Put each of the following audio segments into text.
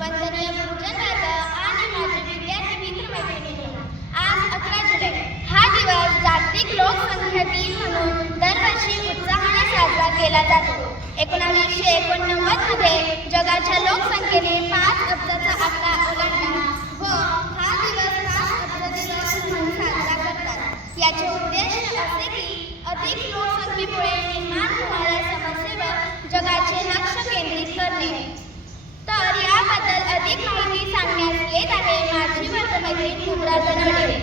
वंदनीय गुरुजन वर्ग आणि माझे विद्यार्थी मित्र मैत्रिणींनो आज अकरा जुलै. हा दिवस जागतिक लोकसंख्या दिन म्हणून दरवर्षी उत्साहाने साजरा केला जातो. एकोणावीसशे एकोणनव्वदमध्ये जगाच्या लोकसंख्येने पाच अब्जाचा आकडा ओलांडला व हा दिवस पाच अब्ज दिवस म्हणून साजरा करतात याचे उद्देश असे की अधिक लोकसंख्येमुळे निर्माण होणाऱ्या समस्येवर जगाचे लक्ष केंद्रित करणे तर याबद्दल अधिक माहिती सांगण्यास येत आहे माझी वर्गमैत्रीण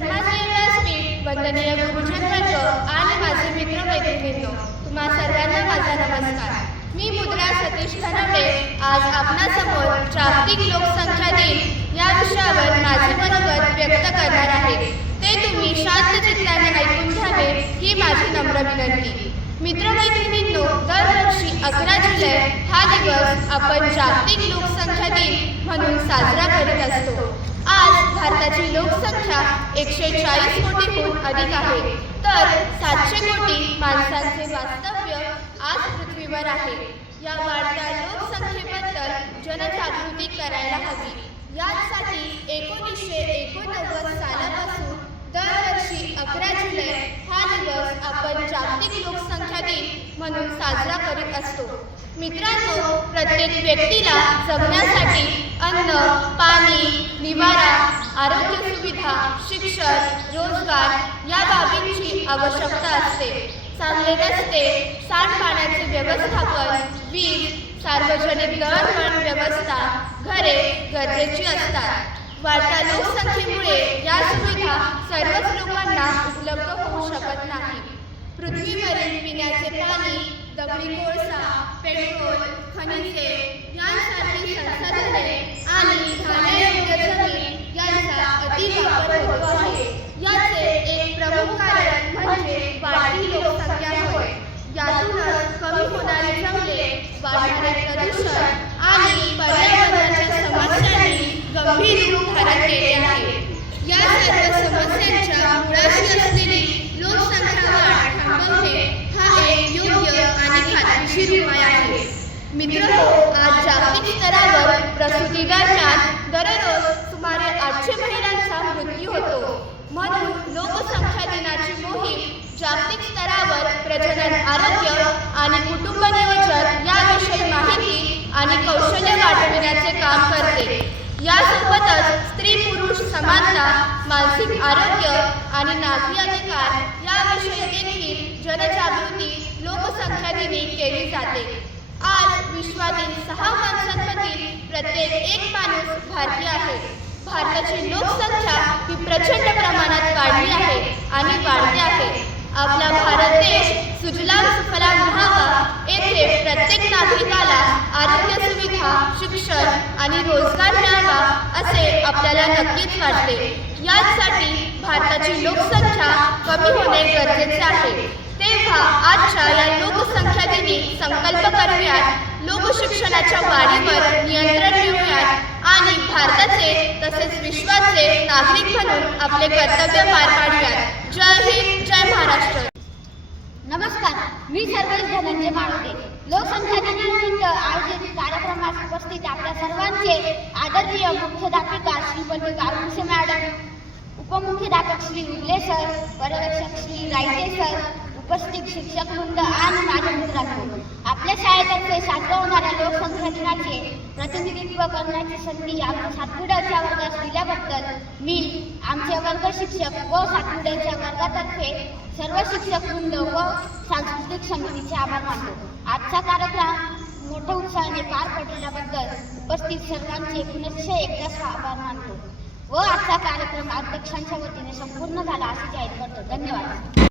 माझे व्यासपीठ वंदनीय गुरुजन वर्ग आणि माझे मित्र मैत्रिणींनो तुम्हा सर्वांना माझा नमस्कार मी मुद्रा सतीश धनवडे आज आपणासमोर जागतिक लोकसंख्या दिन या विषयावर माझे मनोगत व्यक्त करणार आहे ते तुम्ही शांत चित्ताने ऐकून घ्यावे ही माझी नम्र विनंती मित्रमैत्रिणींनो दरवर्षी अकरा जुलै हा दिवस आपण जागतिक लोकसंख्या दिन म्हणून साजरा करत असतो. आज भारताची लोकसंख्या एकशे चाळीस कोटीहून अधिक आहे. तर सातशे कोटी माणसांचे वास्तव्य आज पृथ्वीवर आहे. या वाढत्या लोकसंख्येबद्दल जनजागृती करायला हवी. यासाठी एकोणीसशे एकोणनव्वद सालापासून दरवर्षी अकरा जुलै हा दिवस आपण जागतिक लोकसंख्या दिन म्हणून साजरा करीत असतो. मित्रांनो प्रत्येक व्यक्तीला जगण्यासाठी अन्न पाणी निवारा आरोग्य सुविधा शिक्षण रोजगार या बाबींची आवश्यकता असते. चांगले रस्ते सांडपाण्याचे व्यवस्थापन वीज सार्वजनिक दळणवळण व्यवस्था घरे गरजेची असतात. वाढत्या लोकसंख्येमुळे या सुविधा सर्वच लोकांना उपलब्ध होऊ शकत नाही. पृथ्वीवरील पिण्याचे पाणी दगडी कोळसा पेट्रोल खनिजे यांसारखी संसाधने आणि खाण्यायोग्य जमीन यांचा अतिवापर होतो आहे. याचे एक प्रमुख कारण म्हणजे वाढती लोकसंख्या होय. यातूनच कमी होणारी जंगले वाढणारे प्रदूषण आणि पर्यावरणाच्या समस्यांनी गंभीर रूप धारण केले आहे. या सर्व समस्यांच्या मुळाशी असलेली लोकसंख्या वाढ थांबवणे आणि खात्रीशीर आहे. मित्र आज जागतिक स्तरावर प्रसूती दरम्यान दररोज सुमारे आठशे महिलांचा मृत्यू होतो. म्हणून लोकसंख्या दिनाची मोहीम जागतिक स्तरावर प्रजनन आरोग्य आणि कुटुंब नियोजन याविषयी माहिती आणि कौशल्य वाढविण्याचे काम करते. यासोबतच स्त्री पुरुष समानता मानसिक आरोग्य आणि नागरी अधिकार याविषयी जनजागृती लोकसंख्या दिनी केली जाते. आज विश्वातील सहा माणसांमधील प्रत्येक एक माणूस भारतीय आहे. भारताची लोकसंख्या ही प्रचंड प्रमाणात वाढली आहे आणि वाढते आहे. आपला भारत देश सुजलाम सुफलाम व्हावा येथे प्रत्येक नागरिकाला आरोग्य सुविधा शिक्षण आणि रोजगार मिळावा असे आपल्याला नक्कीच वाटते. यासाठी भारताची लोकसंख्या कमी होणे गरजेचे आहे. तेव्हा आजच्या या लोकसंख्या दिनी संकल्प करूयात. लोकशिक्षणाच्या वाढीवर नियंत्रण ठेवूयात. आणि भारताचे तसेच विश्वाचे नागरिक म्हणून आपले कर्तव्य पार पाडूयात. जय हिंद जय महाराष्ट्र. नमस्कार मी सर्वेश धनंजय माळुते लोकसंख्या दिनानिमित्त आयोजित कार्यक्रमास उपस्थित आपल्या सर्वांचे आदरणीय मुख्याध्यापिका श्रीमती गारुणसे मॅडम उपमुख्याध्यापक श्री उगले सर पर्यवेक्षक श्री रायते सर उपस्थित शिक्षक वृंद आणि माझ्या मित्रांनो आपल्या शाळेतर्फे साजऱ्या होणाऱ्या लोकसंख्या दिनाचे प्रतिनिधित्व करण्याची संधी आमच्या सातपुड्याच्या वर्गास दिल्याबद्दल मी आमचे वर्ग शिक्षक व सातपुड्याच्या वर्गातर्फे सर्व शिक्षक वृंद व सांस्कृतिक समितीचे आभार मानतो. आजचा कार्यक्रम मोठ्या उत्साहाने पार पडल्याबद्दल उपस्थित सर्वांचे पुनश्च एकदा आभार मानतो. व आजचा कार्यक्रम अध्यक्षांच्या वतीने संपूर्ण झाला असे जाहीर करतो. धन्यवाद.